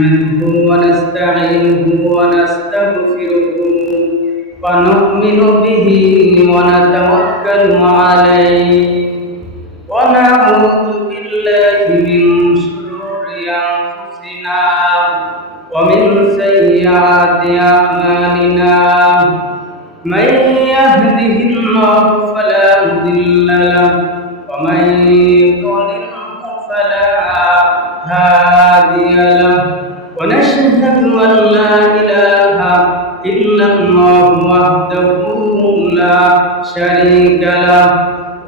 نحمده ونستعينه ونستغفره ونؤمن به ونتوكل عليه ونعوذ بالله من شرور أنفسنا ومن سيئات أعمالنا من يهده الله فلا مضل له ومن يضلل فلا هادي له ونشهد أن لا إله إلا الله وحده لا شريك له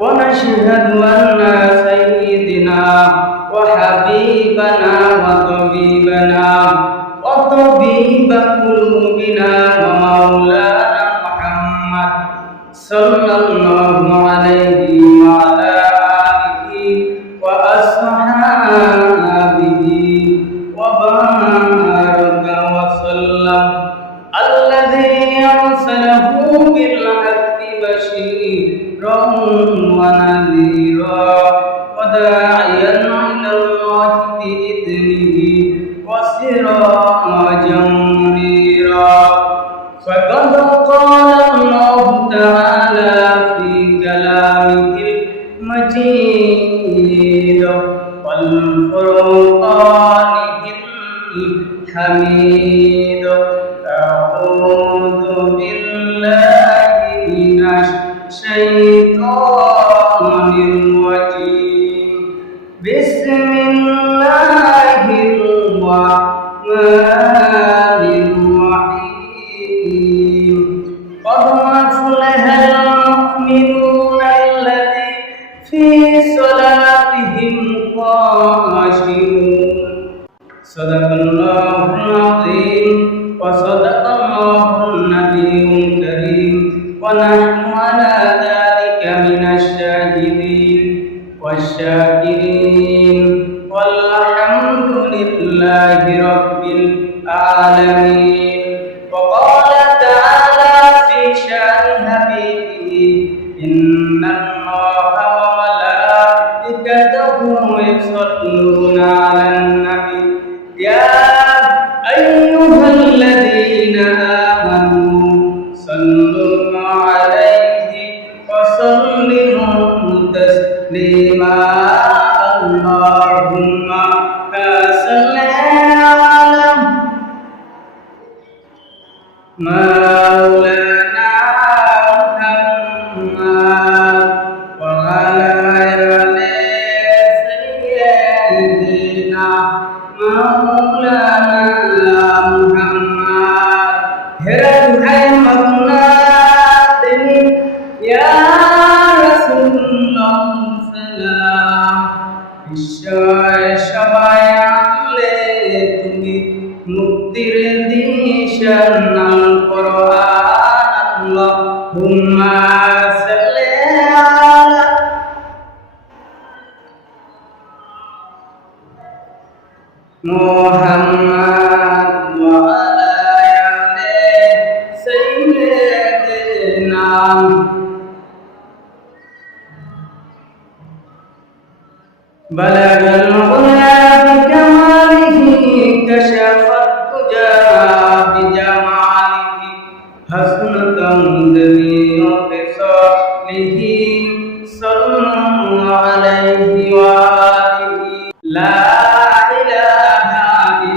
ونشهد أن سيدنا وحبيبنا وطبيبنا وطبيب قلوبنا ومولانا محمد صلى الله عليه وعلى آله وأصحابه وبارك وسلم الذي أرسله بالحق بشيرا ونذيرا وداعيا إلى الله بإذنه وسراجا منيرا فقد قال الله تعالى في كلامه المجيد والفرقان الحميد أعوذ بالله من الشيطان الرجيم بسم الله الرحمن الرحيم قد أفلح المؤمنون الذين في صلاتهم خاشعون صدق الله العظيم وصدق الله النبي الكريم ونحن على ذلك من الشاهدين والشاكرين والحمد لله رب العالمين وقال تعالى في شأن حبيبه إن الله وملائكته يصلون على النبي يا أيها الذين آمنوا صلوا عليه وسلموا تسليما اللهم صل على مولانا محمد وعلى آل سيدنا مولانا محمد هرب ہے مغنات یا رسول اللہ سلام সবায়ালে তুমি মুক্তির দিশার নাম কোরআন আল্লাহুম্মা সাল্লি আলা মুহাম্মাদ ওয়া আলা আলি সাইয়্যিদিনা بلغ العلا بكماله كشف الدجى بجماله حسنة جميع خصاله صلوا عليه وآله لا إله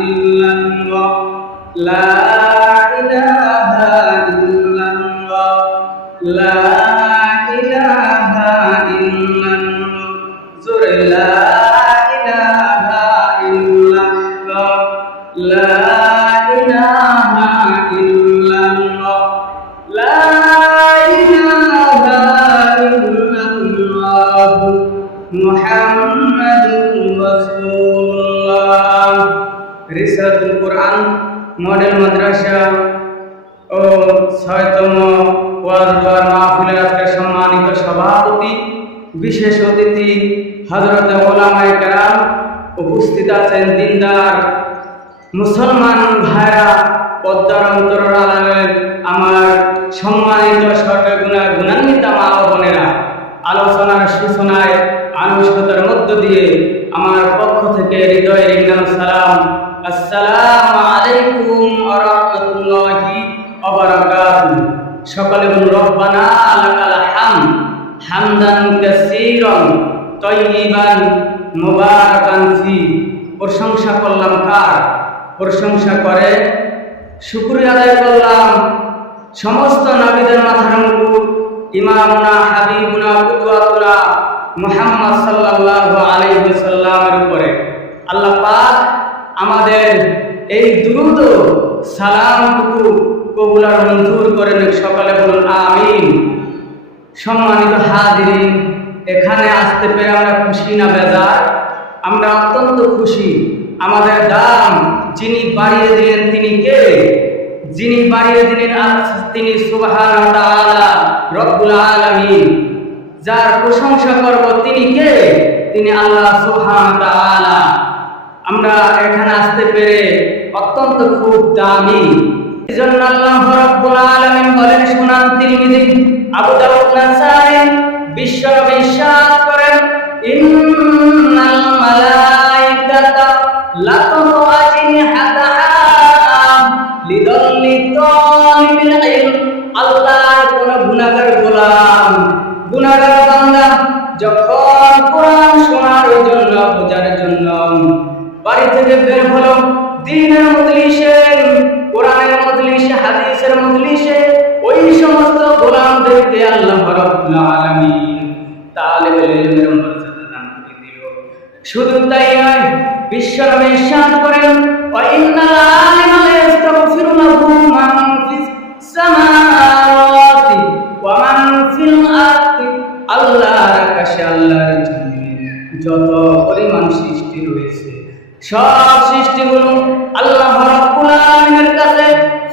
إلا الله لا إله إلا الله لا إله إلا الله زر لا إله إلا الله لا إله إلا الله لا إله إلا الله محمد رسول الله রিসালাতুল কোরআন মডেল মাদ্রাসা ও ৬তম ওয়াজ মাহফিলের আজকের সম্মানিত সভাপতি বিশেষ অতিথি হযরত উলামায়ে কেরাম উপস্থিত আছেন দিনদার মুসলমান ভাইরা পদ্মার অন্তরালের আমার সম্মানিত সর্বগুণান্বিত মা ও বোনেরা আলোচনার সূচনায় আনুষ্ঠানিকতার মধ্য দিয়ে আমার পক্ষ থেকে হৃদয়ের সালাম আসসালামু আলাইকুম ওয়া রাহমাতুল্লাহি ওয়া বারাকাতুহু। সকলে বলুন রব্বানা লাকাল হামদ হামদান কাসীরান তাইয়িবান মুবারাকান ফি। প্রশংসা করলাম কার? প্রশংসা করে শুকরিয়া আদায় করলাম সমস্ত নবীদের মাথার মুকুট ইমামুনা হাবিবুনা কুদওয়াতুনা মুহাম্মদ সাল্লাল্লাহু আলাইহি ওয়াসাল্লামের উপরে। আল্লাহ পাক আমাদের এই দুরূদ ও সালামটুকু কবুল আর মঞ্জুর করেন। সকালে বলুন আমিন। সম্মানিত হাজিরিন, এখানে আসতে পেরে আমরা খুশি না বেজার? আমরা অত্যন্ত খুশি। আমাদের দাম যিনি বাড়িয়ে দিলেন তিনি কে? যিনি বাড়িয়ে দিলেন তিনি সুবহানাহু ওয়া তাআলা রব্বুল আলামিন। যার প্রশংসা করব তিনি কে? তিনি আল্লাহ সুবহানাহু ওয়া তাআলা। আমরা এখানে আসতে পেরে অত্যন্ত খুব দামি। এজন্য আল্লাহ রাব্বুল আলামিন বলেন, সুনান তিরমিজি, আবু দাউদ, নাসাই, বিশ্বনবী ইরশাদ করেন, ইন্নাল মালাইকাতা লা তুতু আজনিহাতাহা লিদাল্লি তালিবিল ইলম। আল্লাহর কোন গুনাহগার গোলাম, গুনাহগার বান্দা যখন কোরআন শোনার জন্য, বোঝার জন্য বাড়ি থেকে বের হলো, দ্বীনের মজলিসে, কোরআনের মজলিসে, হাদিসের মজলিসে, ওই সমস্ত গোলামদেরকে আল্লাহ রাব্বুল আলামিন তালিবুল ইলমের মর্যাদা দান করে দিল। শুধু তাই নয়, বিশ্বনবী ইরশাদ করেন, ওয়া ইন্নাল আলিমা ইয়াস্তাগফিরু লাহু মান ফিস সামাওয়াতি ওয়া মান ফিল আরদি। আল্লাহর আকাশে, আল্লাহর জমিনে যত পরিমাণ সৃষ্টি রয়েছে, সব সৃষ্টিগুলো আল্লাহ রাব্বুল আলামিনের কাছে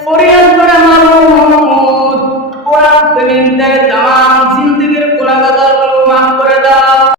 ফরিয়াদ করে মাবুদ, কোরআন প্রেমিকদের তামাম